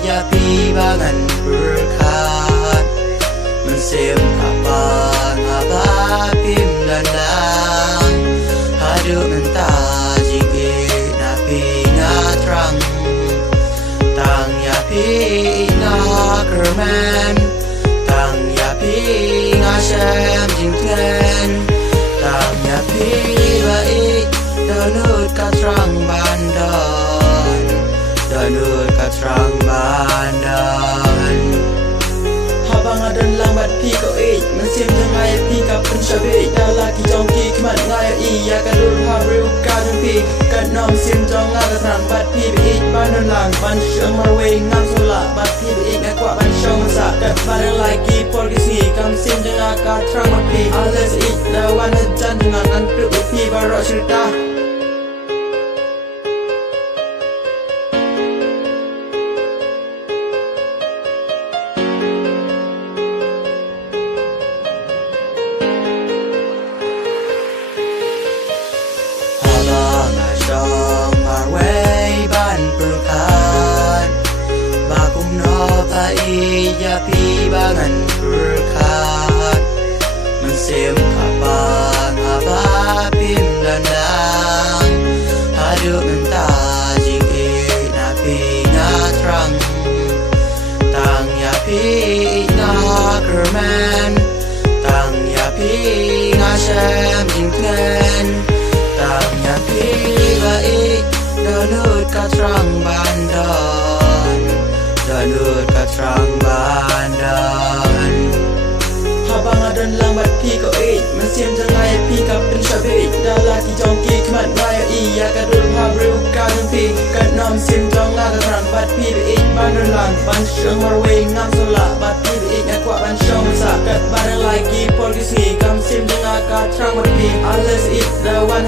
ya pibangan berkat Mensim kapal ngabapim danang Hadu mentah jigit napi ngatrang Tang ya pi ngakerman Tang ya pi ngasem jingten Tang ya pi baik danut katrang bandan Danut katrang bandan Habang adan lambat pi ko Mensim tengay pi kapen syabik Dah laki jongki kemat ngaya iya Kadul habriu kadun pi Kad nom sim jong ngagatran Bat pi biik bandun lang Ban syong marway ngam solak Bat pi biik ngakwak ban syong masak Kad badan lagi polisi Kam sim jeng akatrang mat pi Alas ik lawan hajan dengan antuk pi barok cerita Ya pibangan berkat Mensim kapal ngabapim danang Hadu mentah jigit napi ngatrang Tang ya pi ngakerman Tang ya pi ngasem jingten Tang ya pi baik danut katrang bandan Danut katrang bandan Habang adan lambat pi ko Mensim tengay pi kapen syabik Dah laki jongki kemat ngaya iya Kadul habriu kadun pi Kad nom sim jong ngagatran Bat pi biik bandun lang Ban syong marway ngam solak Bat pi biik ngakwak ban syong masak Kad badan lagi polisi Kam sim jeng akatrang mat pi Alas ik lawan